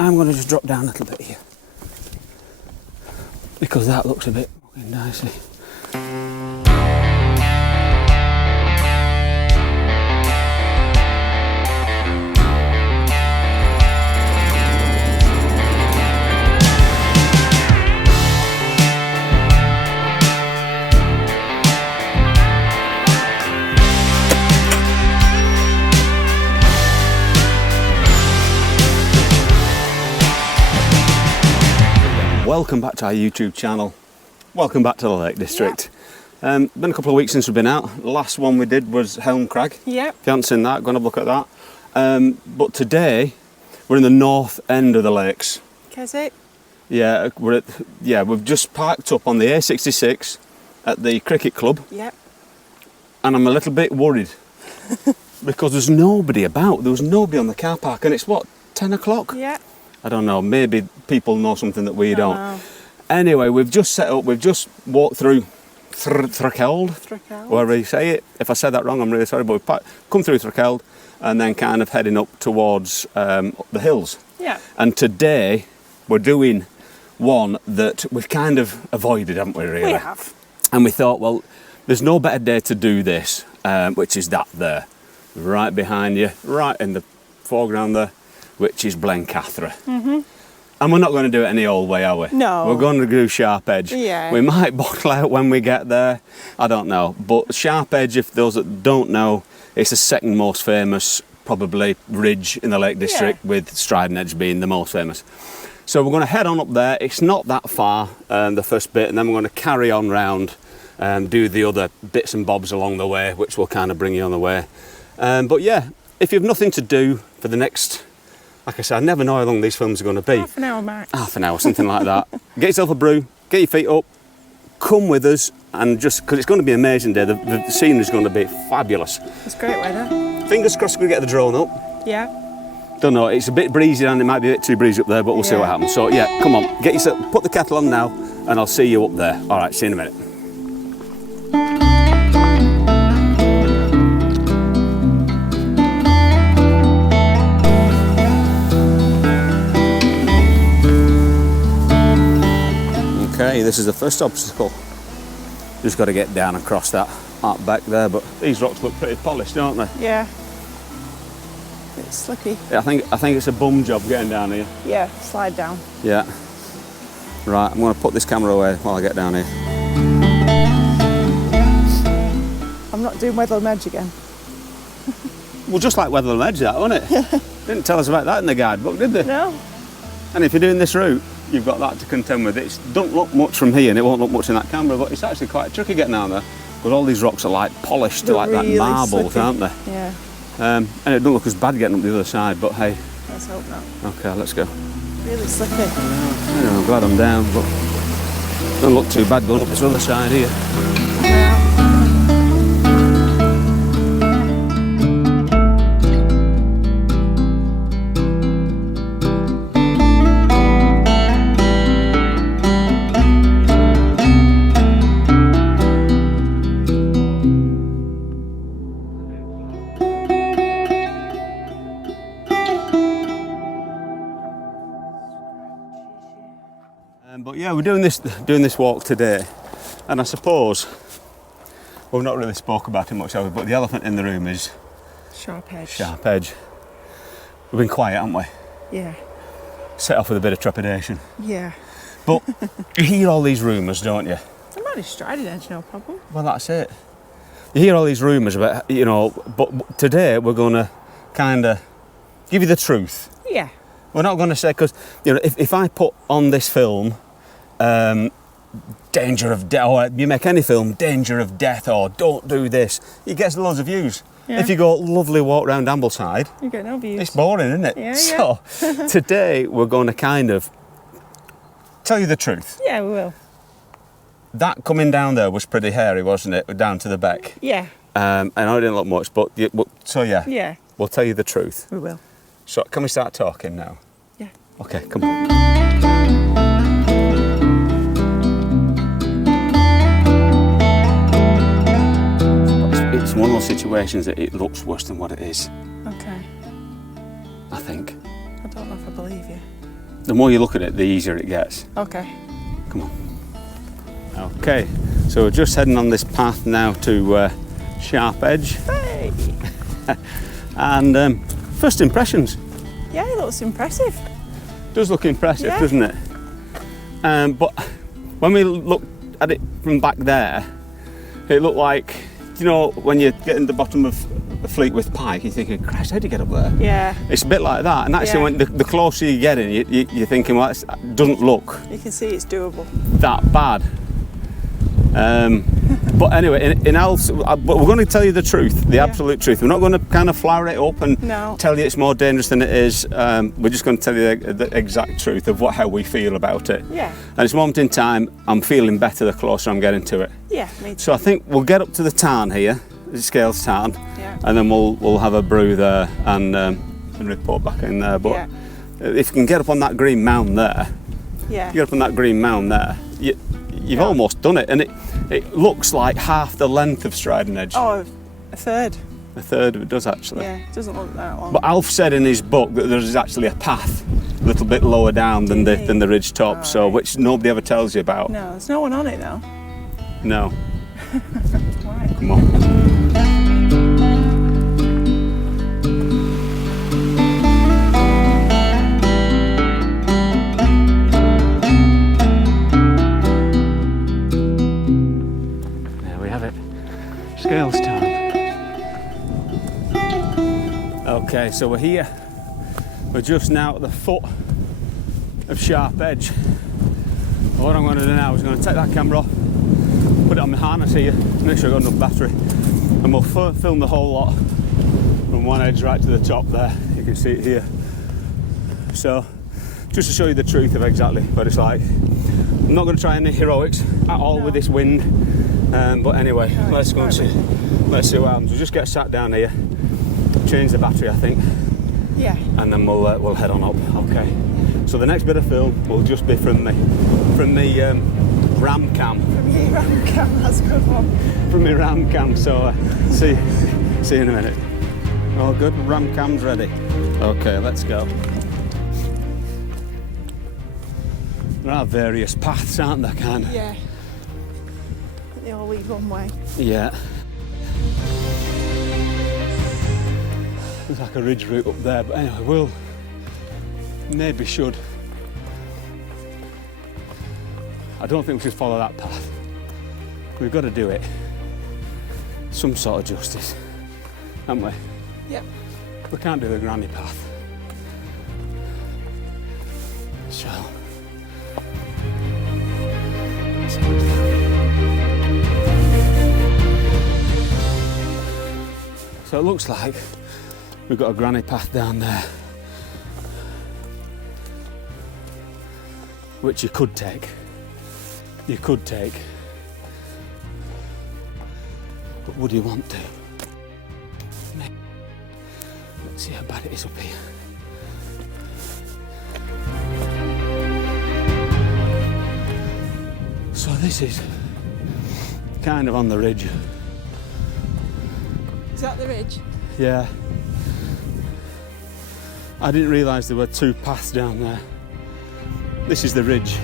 I'm going to just drop down a little bit here because that looks a bit fucking dicey. Welcome back to our YouTube channel. Welcome back to the Lake District. Been a couple of weeks since we've been out. The last one we did was Helm Crag. Yep. If you haven't seen that, go and have a look at that. But today we're in the north end of the lakes. Keswick? Yeah, we've just parked up on the A66 at the cricket club. Yep. And I'm a little bit worried because there's nobody about. There was nobody on the car park, and it's what, 10 o'clock? Yeah. I don't know, maybe people know something that we don't. Know. Anyway, we've just set up, we've just walked through Threlkeld, wherever you say it. If I said that wrong, I'm really sorry, but we've come through Threlkeld and then kind of heading up towards the hills. Yeah. And today we're doing one that we've kind of avoided, haven't we, really? We have. And we thought, well, there's no better day to do this, which is that there, right behind you, right in the foreground there, which is Blencathra. Mm-hmm. And we're not going to do it any old way, are we? No. We're going to do Sharp Edge. Yeah. We might bottle out when we get there. I don't know. But Sharp Edge, if those that don't know, it's the second most famous, probably, ridge in the Lake District, with Striding Edge being the most famous. So we're going to head on up there. It's not that far, the first bit, and then we're going to carry on round and do the other bits and bobs along the way, which will kind of bring you on the way. But yeah, if you have nothing to do for the next... Like I said, I never know how long these films are going to be. Half an hour max. Half an hour, something like that. Get yourself a brew, get your feet up, come with us, and just, because it's going to be an amazing day, the scenery is going to be fabulous. It's great weather. Fingers crossed we get the drone up. Yeah. Don't know, it's a bit breezy and it might be a bit too breezy up there, but we'll see what happens. So yeah, come on, get yourself, put the kettle on now, and I'll see you up there. All right, see you in a minute. Okay, this is the first obstacle. Just got to get down across that arc back there, but these rocks look pretty polished, don't they? Yeah. It's slippy. Yeah, I think it's a bum job getting down here. Yeah, slide down. Yeah. Right, I'm going to put this camera away while I get down here. I'm not doing Helvellyn Edge again. Well, just like Helvellyn Edge, that, wasn't it? Didn't tell us about that in the guidebook, did they? No. And if you're doing this route, you've got that to contend with. It don't look much from here, and it won't look much in that camera, but it's actually quite tricky getting down there, because all these rocks are like polished, they're like really that marbles, slippy. aren't they? Yeah. And it don't look as bad getting up the other side, but hey. Let's hope not. Okay, let's go. Really slippy. I know, I'm glad I'm down, but it don't look too bad going up this other side here. But yeah, we're doing this walk today, and I suppose we've not really spoke about it much, have we? But the elephant in the room is Sharp Edge. Sharp Edge. We've been quiet, haven't we? Yeah. Set off with a bit of trepidation. Yeah. But you hear all these rumours, don't you? I'm not Striding Edge, no problem. Well, that's it. You hear all these rumours about, you know, but today we're going to kind of give you the truth. Yeah. We're not going to say, because, you know, if I put on this film, danger of death, or you make any film, danger of death, or don't do this, it gets loads of views. Yeah. If you go lovely walk round Ambleside, you get no views. It's boring, isn't it? Yeah, so today we're going to kind of tell you the truth. Yeah, we will. That coming down there was pretty hairy, wasn't it? Down to the back. Yeah. And I didn't look much, but so yeah. Yeah. We'll tell you the truth. We will. So can we start talking now? Yeah. Okay, come on. It's one of those situations that it looks worse than what it is. Okay. I think. I don't know if I believe you. The more you look at it, the easier it gets. Okay. Come on. Okay, so we're just heading on this path now to Sharp Edge. Hey! And first impressions. Yeah, it looks impressive. Does look impressive, Yeah. doesn't it? But when we looked at it from back there, it looked like, you know, when you're getting to the bottom of Fleetwith Pike, you're thinking, Christ, how'd you get up there? Yeah. It's a bit like that. And actually, Yeah. when the closer you get in, you're thinking, well, it doesn't look You can see it's doable. that bad. But anyway, but we're going to tell you the truth, the absolute truth. We're not going to kind of flower it up and No. tell you it's more dangerous than it is. We're just going to tell you the exact truth of how we feel about it. Yeah. And at this moment in time, I'm feeling better the closer I'm getting to it. Yeah, me too. So I think we'll get up to the tarn here, the Scales tarn, Yeah. and then we'll have a brew there and report back in there. But Yeah. if you can get up on that green mound there, Yeah. get up on that green mound there, you've almost done it, and it looks like half the length of Striding Edge. Oh, a third. A third of it does actually. Yeah, it doesn't look that long. But Alf said in his book that there's actually a path a little bit lower down than the ridge top, so Alright. which nobody ever tells you about. No, there's no one on it though. No. Why? Come on. There we have it. Scales time. Okay, so we're here. We're just now at the foot of Sharp Edge. What I'm going to do now is I'm going to take that camera off, put it on the harness here, make sure I've got enough battery, and we'll film the whole lot from one edge right to the top there. You can see it here. So, just to show you the truth of exactly what it's like. I'm not going to try any heroics at all with this wind, but anyway, let's go and see. Let's see what happens. We'll just get sat down here, change the battery, I think, Yeah. and then we'll head on up. Okay. So the next bit of film will just be from the ram cam. From your ram cam, that's a good one. From my ram cam. So see you in a minute. All good. Ram cam's ready. Okay, let's go. There are various paths, aren't there, kind of? Yeah. They all lead one way. Yeah. There's like a ridge route up there, but anyway, maybe should. I don't think we should follow that path. We've got to do it. Some sort of justice, haven't we? Yep. We can't do the granny path. So. So it looks like we've got a granny path down there, which you could take. You could take, but would you want to? Let's see how bad it is up here. So this is kind of on the ridge. Is that the ridge? Yeah. I didn't realise there were two paths down there. This is the ridge.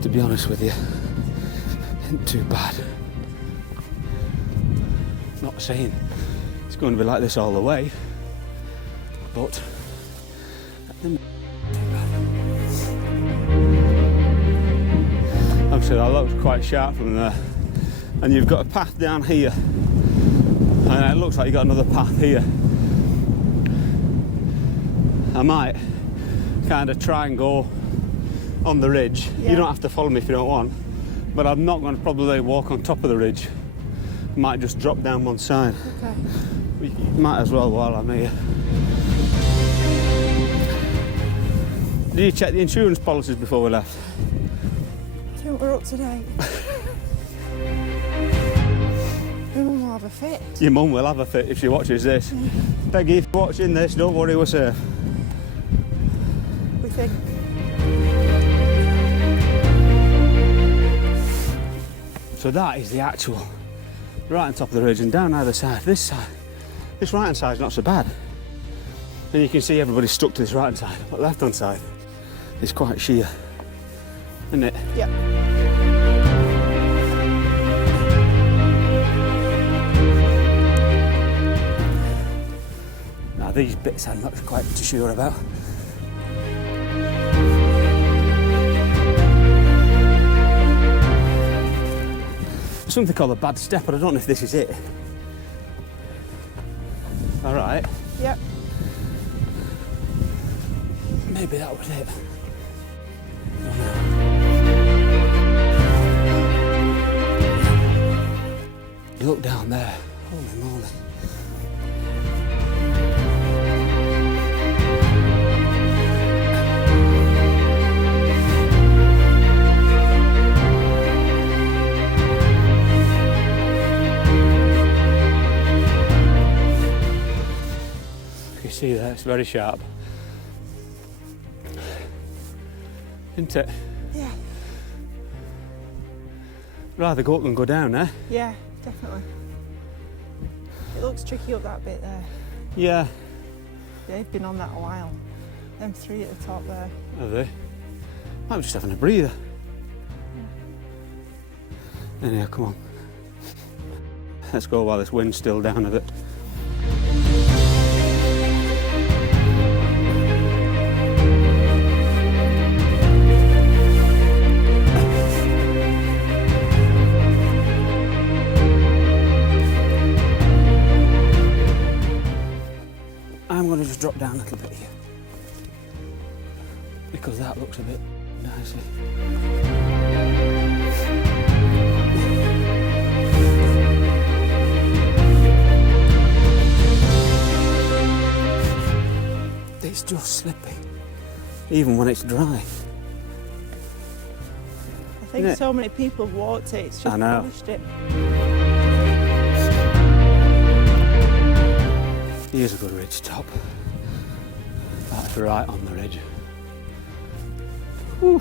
To be honest with you, ain't too bad. Not saying it's going to be like this all the way, but obviously that looks quite sharp from there. And you've got a path down here, and it looks like you've got another path here. I might kind of try and go on the ridge. Yeah. You don't have to follow me if you don't want, but I'm not going to probably walk on top of the ridge. Might just drop down one side. Okay. We might as well while I'm here. Did you check the insurance policies before we left? I think we're up to date. My mum will have a fit. Your mum will have a fit if she watches this. Peggy, if you're watching this, don't worry, we're safe. We think. So that is the actual right on top of the ridge, and down either side. This right hand side is not so bad. And you can see everybody's stuck to this right hand side, but left hand side is quite sheer, isn't it? Yeah. Now these bits I'm not quite too sure about. Something called a bad step, but I don't know if this is it. All right. Yep. Maybe that was it. You look down there. Holy moly. See there, it's very sharp. Isn't it? Yeah. Rather go up than go down, eh? Yeah, definitely. It looks tricky up that bit there. Yeah. They've been on that a while. Them three at the top there. Are they? I'm just having a breather. Anyhow, come on. Let's go while this wind's still down a bit. I'm going to just drop down a little bit here because that looks a bit dicey. It's just slippy, even when it's dry. I think so many people have walked it, it's just polished it. Here's a good ridge top. That's right on the ridge. Whew.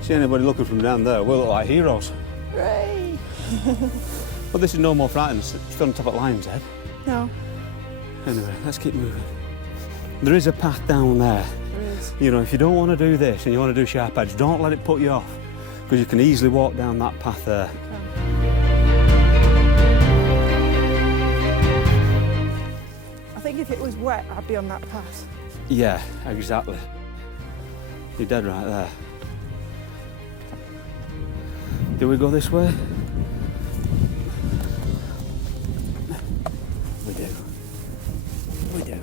See anybody looking from down there, we'll look like heroes. Hooray! Well, this is no more frightening, it's on top of Lion's Head. No. Anyway, let's keep moving. There is a path down there. There is. You know, if you don't want to do this and you want to do sharp edge, don't let it put you off, because you can easily walk down that path there. I think if it was wet, I'd be on that path. Yeah, exactly. You're dead right there. Do we go this way? We do. We do.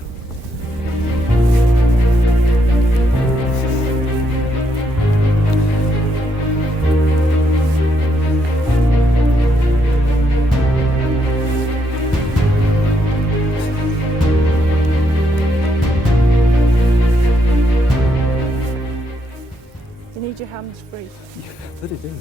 You need your hands free. Yeah, what do you do?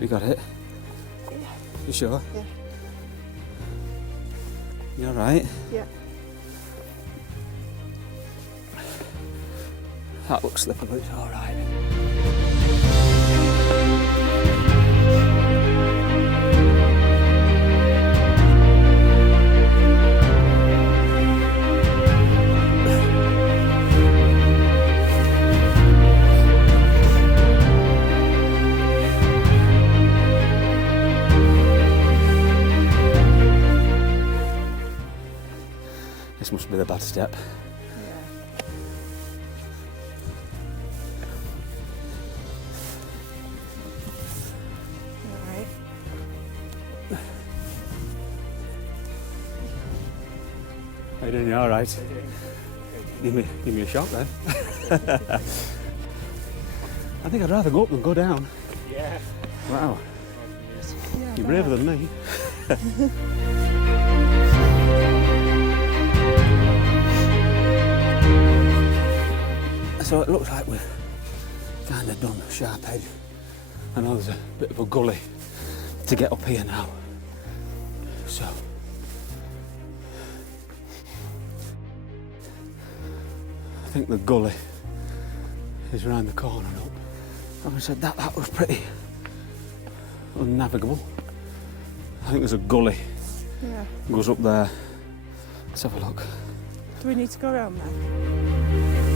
You got it? Yeah. You sure? Yeah. You alright? Yeah. That looks slippery, but it's alright. This must be the bad step. How you doing? You all right? Give me a shot then. I think I'd rather go up than go down. Yeah. Wow. Yeah, You're braver than me. So it looks like we've kind of done Sharp Edge. I know there's a bit of a gully to get up here now. So I think the gully is around the corner and up. Having said that, that was pretty unnavigable. I think there's a gully. Yeah. Goes up there. Let's have a look. Do we need to go around there?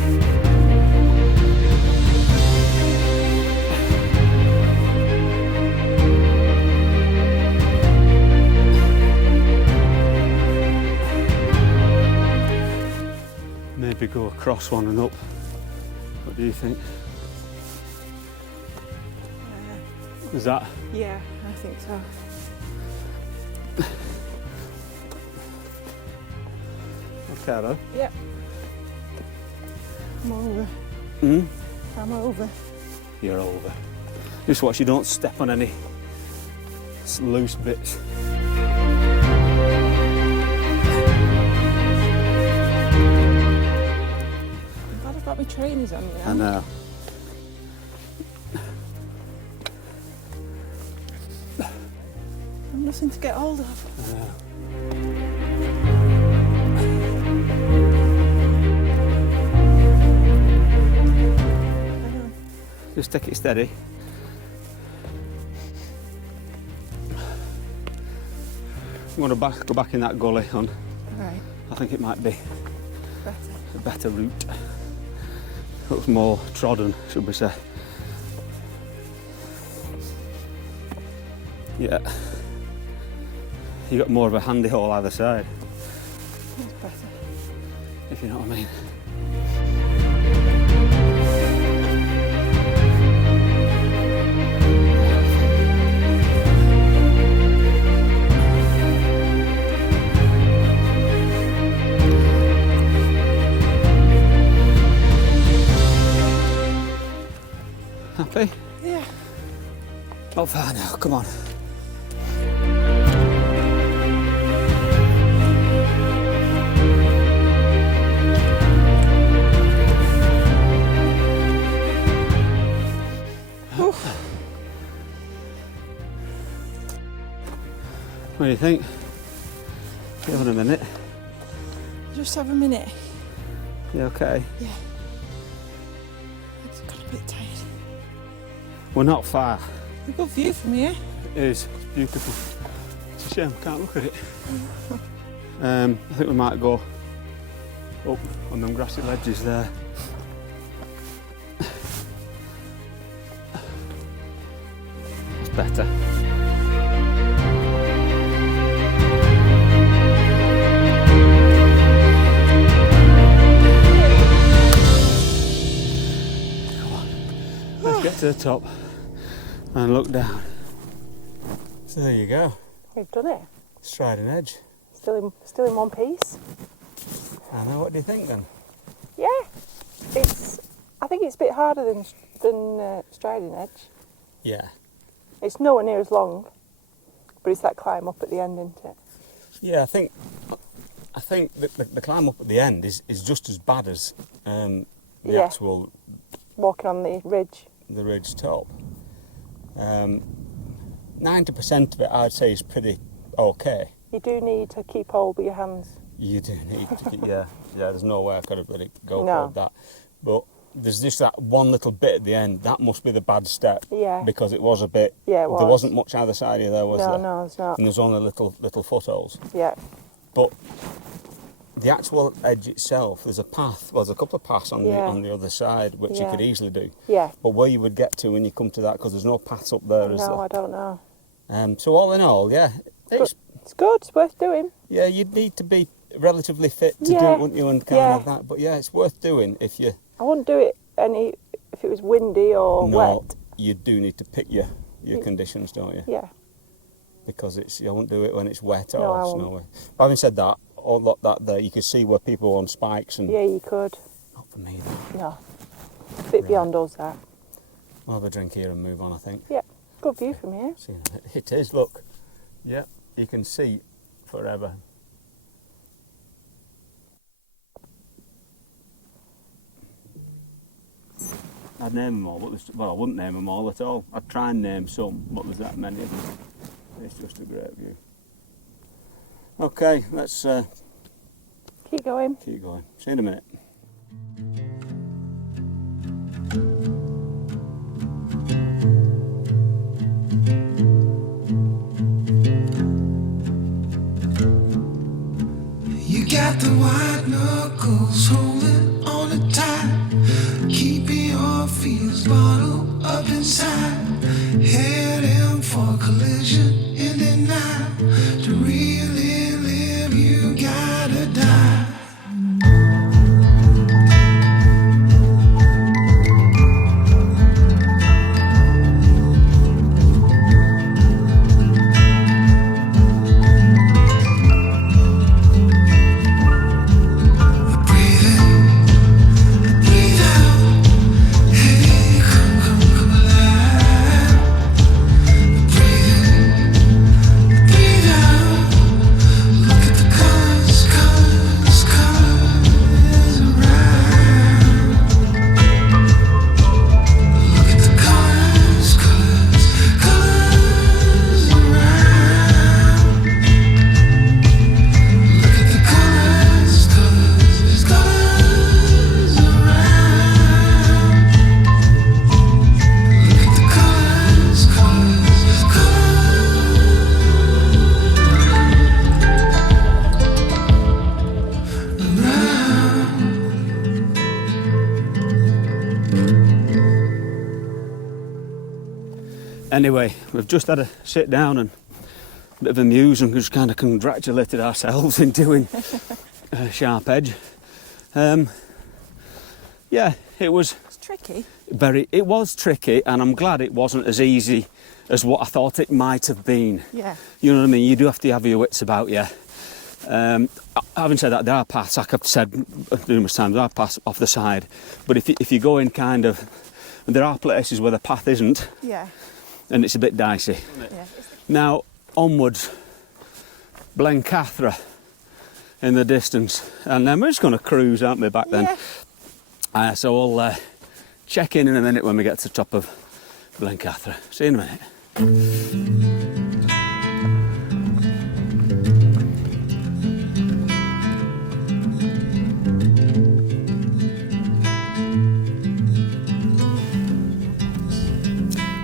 Maybe go across one and up. What do you think? Is that? Yeah, I think so. Okay, though. Yep. I'm over. I'm over. You're over. Just watch you don't step on any loose bits. I'm glad I've got my trainers on now. I know. I've nothing to get hold of. I know. Just take it steady. I'm going to go back in that gully, hon. Right. I think it might be Better. a better route. Looks more trodden, should we say. Yeah. You got more of a handy hole either side, That's better. if you know what I mean. Happy? Yeah. Not far now, come on. What do you think? Give it a minute. Just have a minute. You okay? Yeah. I just got a bit tired. We're not far. A good view from here. It is. It's beautiful. It's a shame I can't look at it. I think we might go up on them grassy ledges there. That's better. Get to the top and look down. So there you go. We've done it. Striding Edge. Still in one piece. I know. What do you think then? Yeah. I think it's a bit harder than Striding Edge. Yeah. It's nowhere near as long, but it's that climb up at the end, isn't it? Yeah, I think the climb up at the end is just as bad as the Yeah. actual Walking on the ridge. the ridge top. 90% of it, I'd say, is pretty okay. You do need to keep hold with your hands. You do need to keep, yeah. There's no way I could have let it go No. for that. But there's just that one little bit at the end. That must be the bad step. Yeah. Because it was a bit. Yeah, it was. There wasn't much either side of you there, was there? No, it's not. And there's only little footholds. Yeah. But the actual edge itself, there's a path. Well, there's a couple of paths on Yeah. the other side, which you Yeah. could easily do. Yeah. But where you would get to when you come to that, because there's no paths up there, is No, there? I don't know. So all in all, yeah, It's good. It's worth doing. yeah, you'd need to be relatively fit to do Yeah. it, wouldn't you? And kind Yeah. of that. But yeah, it's worth doing if you. I wouldn't do it if it was windy or No, wet. you do need to pick your conditions, don't you? Yeah. Because you won't do it when it's wet No, I or won't. snowy. But having said that, all that there, you could see where people were on spikes and. Yeah, you could. Not for me, though. No. A bit beyond us, that. I'll have a drink here and move on, I think. Yeah. Good view from here. See, it is, look. Yeah, you can see forever. I'd name them all, but well, I wouldn't name them all at all. I'd try and name some, but there's that many of them. It's just a great view. Okay, let's Keep going. keep going. See you in a minute. You got the white knuckles holding on it tight, keeping your feels bottled up inside, heading for collision in the night. To really live, you gotta die. Anyway, we've just had a sit down and a bit of a muse and just kind of congratulated ourselves in doing Sharp Edge. Yeah, it was It's tricky. it was tricky, and I'm glad it wasn't as easy as what I thought it might have been. Yeah. You know what I mean? You do have to have your wits about you. Having said that, there are paths, like I've said numerous times, there are paths off the side. But if you go in kind of, and there are places where the path isn't, Yeah. and it's a bit dicey. Yeah. Now, onwards, Blencathra in the distance. And then we're just going to cruise, aren't we, back then? Yeah. So we'll check in a minute when we get to the top of Blencathra. See you in a minute.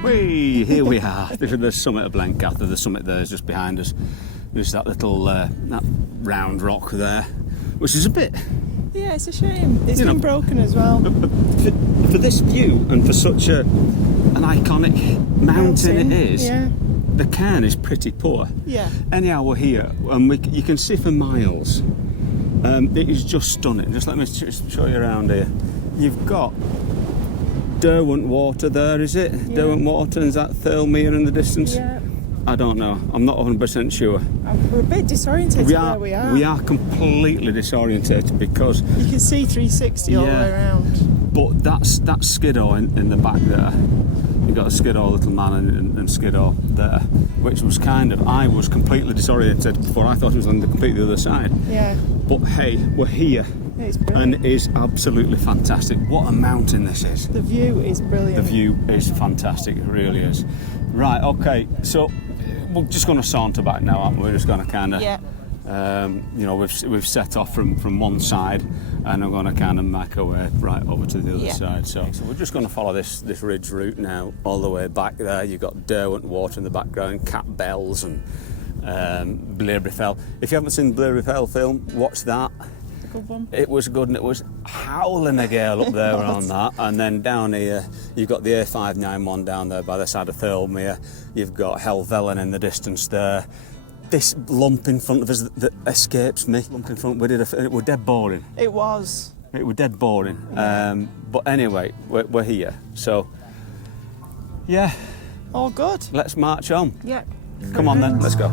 Whee, here we are. This is the summit of Blencathra. The summit there is just behind us. There's that little that round rock there, which is a bit. Yeah, it's a shame. It's You been know, broken as well. For this view and for such an iconic mountain it is, Yeah. the cairn is pretty poor. Yeah. Anyhow, we're here and you can see for miles. It is just stunning. Just let me just show you around here. You've got Derwent water there, is it? Yeah. Derwent water, and is that Helvellyn in the distance? Yeah. I don't know. I'm not 100% sure. We're a bit disorientated where we are. We are completely disorientated because, You can see 360 all the Yeah. way around. but that's Skiddaw in the back there. You've got a Skiddaw little man and Skiddaw there, which was I was completely disorientated before. I thought it was on the completely other side. Yeah. But hey, we're here. It's And brilliant. it is absolutely fantastic. What a mountain this is. The view is brilliant. The view is fantastic, it really is. Right, okay, so we're just going to saunter back now, aren't we? We're just going to kind of, Yeah. we've set off from one side, and I'm going to kind of make our way right over to the other Yeah. side. So we're just going to follow this ridge route now, all the way back there. You've got Derwent water in the background, cat bells, and Blairberry Fell. If you haven't seen the Blairberry Fell film, watch that. Good one. It was good, and it was howling a gale up there on that. And then down here, you've got the A591 down there by the side of Helvellyn. You've got Helvellyn in the distance there. This lump in front of us that escapes me. Lump in front. It was dead boring. It was. It was dead boring. But anyway, we're here. So yeah, All good. let's march on. Yeah. Come on then, let's go.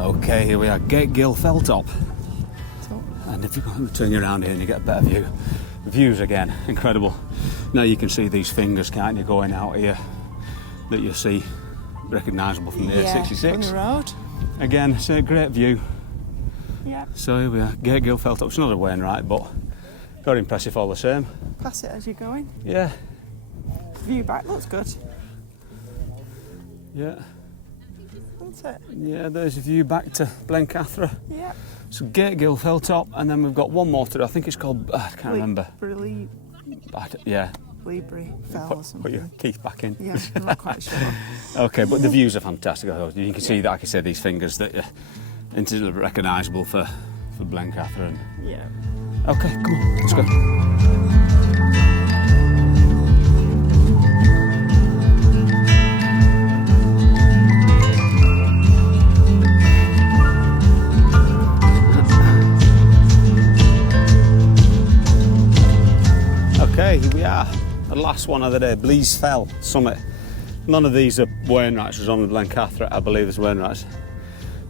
Okay, here we are, Gate Gill Felltop. And if you turn you around here and you get a better view. The views again, incredible. Now you can see these fingers, can't you, going out here that you see recognisable from the Yeah, A66. on the road. Again, it's a great view. Yeah. So here we are, Gategill Felltop. It's not a Wainwright, but very impressive all the same. Pass it as you're going. Yeah, View back looks good. yeah, Isn't it? yeah. There's a view back to Blencathra. Yeah. So Gategill Felltop, and then we've got one more to do. I think it's called, I can't remember. Yeah, Libri Fell or put your something. teeth back in. Yeah, I'm not quite sure. Okay, but the views are fantastic. You can see that, like I said, these fingers that are instantly recognisable for Blencathra. And... Yeah. Okay, come on, let's go. Okay, here we are, the last one of the day, Blease Fell summit. None of these are Wainwrights, there's only Blencathra, I believe, is Wainwrights.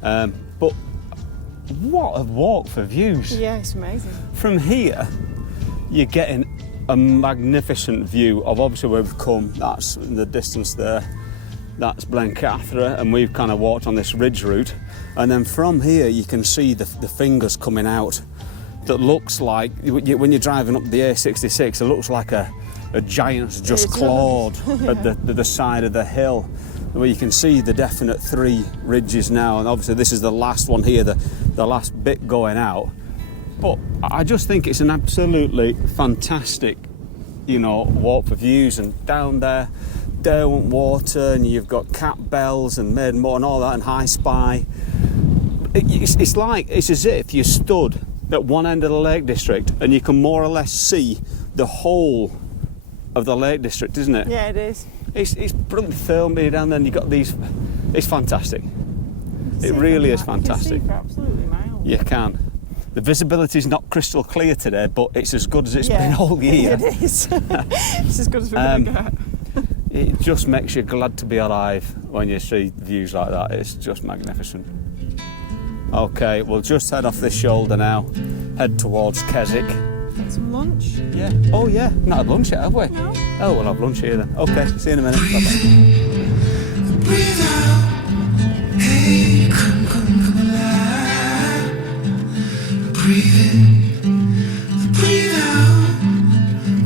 But what a walk for views. Yeah, it's amazing. From here, you're getting a magnificent view of obviously where we've come, that's in the distance there, that's Blencathra, and we've kind of walked on this ridge route. And then from here, you can see the fingers coming out. That looks like, when you're driving up the A66, it looks like a giant's just clawed at the side of the hill, where you can see the definite 3 ridges now, and obviously this is the last one here, the last bit going out. But I just think it's an absolutely fantastic, walk for views. And down there, Derwent water, and you've got Cat Bells and Maidenmoor and all that, and High Spy. It's as if you stood at one end of the Lake District and you can more or less see the whole of the Lake District, isn't it? Yeah, it is. It's brilliant film here down there, and you've got these. It's fantastic. It really is fantastic. You can see for absolutely miles. You can. The visibility is not crystal clear today, but it's as good as it's been all year. It is. It's as good as we're going to get. It just makes you glad to be alive when you see views like that. It's just magnificent. Okay, we'll just head off this shoulder now, head towards Keswick. Get some lunch. Yeah. Oh yeah, not had lunch yet, have we? No. Oh, we'll have lunch here then. Okay, see you in a minute. Bye-bye. Breathe out, hey, come alive. Breathe in, breathe out.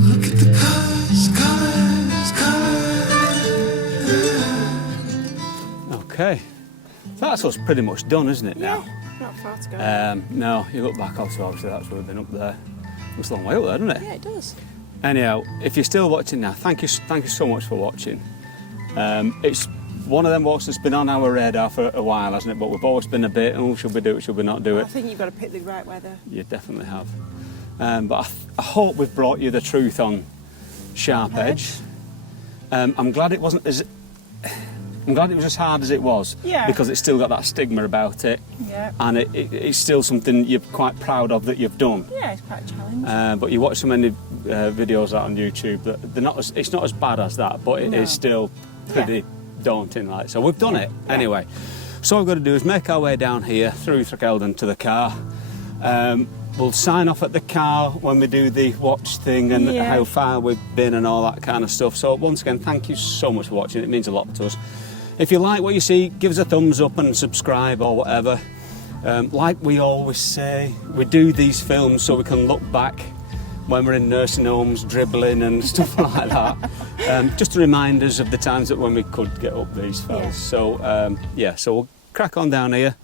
Look at the colors. Okay, that's us pretty much done, isn't it now? Yeah, not far to go. No, you look back obviously that's where we've been up there. It's a long way up there, doesn't it? Yeah, it does. Anyhow, if you're still watching now, thank you so much for watching. It's one of them walks that's been on our radar for a while, hasn't it? But we've always been a bit, oh, should we do it, should we not do it? I think you've got to pick the right weather. You definitely have. But I hope we've brought you the truth on Sharp Edge. I'm glad it wasn't as... I'm glad it was as hard as it was, Yeah. because it's still got that stigma about it, Yeah. and it's still something you're quite proud of that you've done. Yeah, it's quite a challenge. But you watch so many videos out on YouTube that they're not it's not as bad as that, but it is still pretty daunting. Like, so we've done it anyway. So all we've got to do is make our way down here through Threlkeld and to the car. We'll sign off at the car when we do the watch thing and how far we've been and all that kind of stuff. So once again, thank you so much for watching. It means a lot to us. If you like what you see, give us a thumbs up and subscribe or whatever. Like we always say, we do these films so we can look back when we're in nursing homes, dribbling and stuff like that. Just to remind us of the times that when we could get up these fells. Yeah. So we'll crack on down here.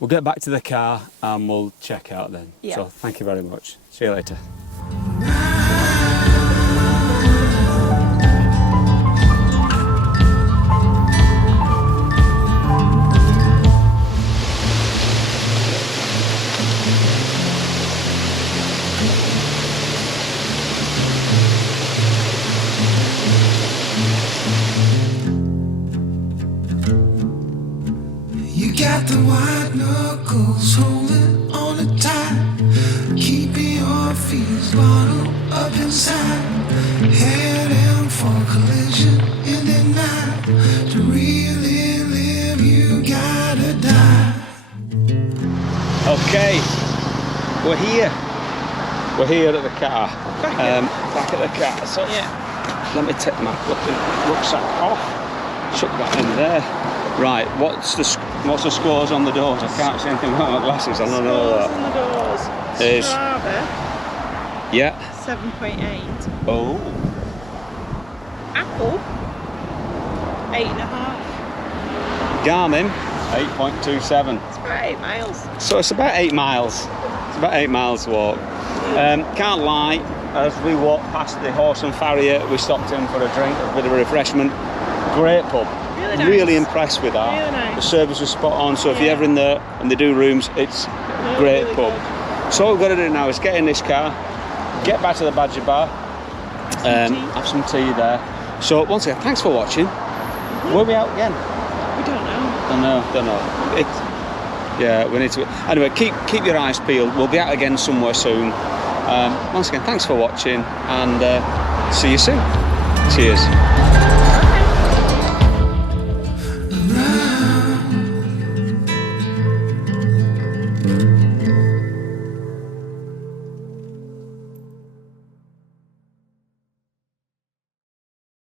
We'll get back to the car and we'll check out then. Yeah. So thank you very much. See you later. You got the white knuckles holding on it tight, keeping your feet bottled up inside. Heading for collision in the night. To really live, you gotta die. Okay, we're here. We're here at the car. Back at the car. So let me take my fucking rucksack off. Chuck that in there. Right, what's the scores on the doors? I can't see anything without my glasses. I don't know Scores that. on the doors. Is Strava, yeah. 7.8. Oh. Apple, 8.5. Garmin, 8.27. It's about 8 miles. So it's about 8 miles. It's about 8 miles to walk. Can't lie, as we walked past the Horse and Farrier, we stopped in for a drink, a bit of a refreshment. Great pub. Really nice. Really impressed with that. Really nice. The service was spot on, so if you're ever in there and they do rooms, it's a great really pub. So what we've got to do now is get in this car, get back to the Badger Bar, have some tea there. So once again, thanks for watching. Where are we out again? We don't know. Don't know. Yeah, we need to. Anyway, keep your eyes peeled. We'll be out again somewhere soon. Once again, thanks for watching, and see you soon. Cheers.